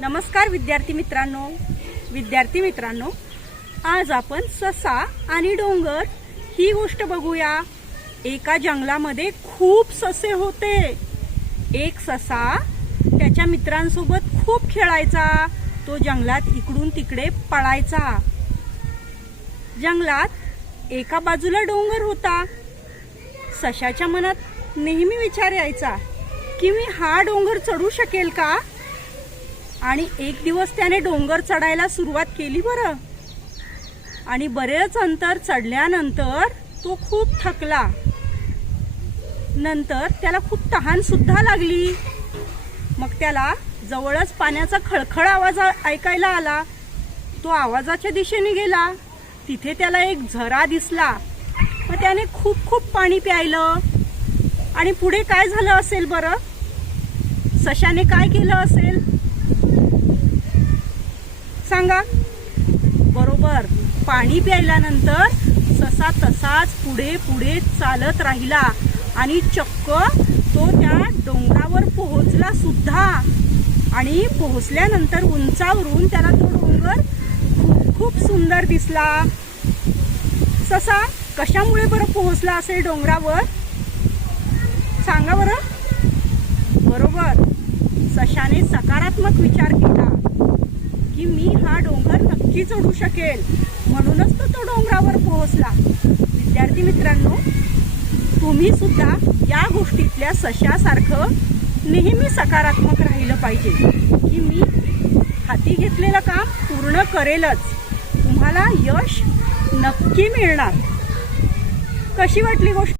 नमस्कार विद्यार्थी मित्रांनो. विद्यार्थी मित्रांनो आज आपण ससा आणि डोंगर ही गोष्ट बघूया. एका जंगलामध्ये खूप ससे होते. एक ससा त्याच्या मित्रांसोबत खूप खेळायचा. तो जंगलात इकडून तिकडे पळायचा. जंगलात एका बाजूला डोंगर होता. सशाच्या मनात नेहमी विचार यायचा की मी हा डोंगर चढू शकेल का? आणि एक दिवस त्याने डोंगर चढायला सुरुवात केली बरं. आणि बरेच अंतर चढल्यानंतर तो खूप थकला. नंतर त्याला खूप तहान सुद्धा लागली. मग त्याला जवळच पाण्याचा खळखळ आवाज ऐकायला आला. तो आवाजाच्या दिशेने गेला. तिथे त्याला एक झरा दिसला. मग त्याने खूप खूप पाणी प्यायलं. आणि पुढे काय झालं असेल बरं? सशाने काय केलं असेल? सांगा. बरोबर. पाणी प्यायल्यानंतर ससा तसाच पुढे पुढे चालत राहिला आणि चक्क तो त्या डोंगरावर पोहोचला सुद्धा. आणि पोहोचल्यानंतर उंचावरून त्याला तो डोंगर खूप खूप सुंदर दिसला. ससा कशामुळे बरं पोहोचला असेल डोंगरावर? सांगा बरं. सशाने सकारात्मक विचार केला की मी हा डोंगर नक्की चढू शकेल. म्हणूनच तो तो डोंगरावर पोहोचला. विद्यार्थी मित्रांनो तुम्ही सुद्धा या गोष्टीतल्या सशासारखं नेहमी सकारात्मक राहिलं पाहिजे. की मी हाती घेतलेलं काम पूर्ण करेलच. तुम्हाला यश नक्की मिळणार. कशी वाटली गोष्ट?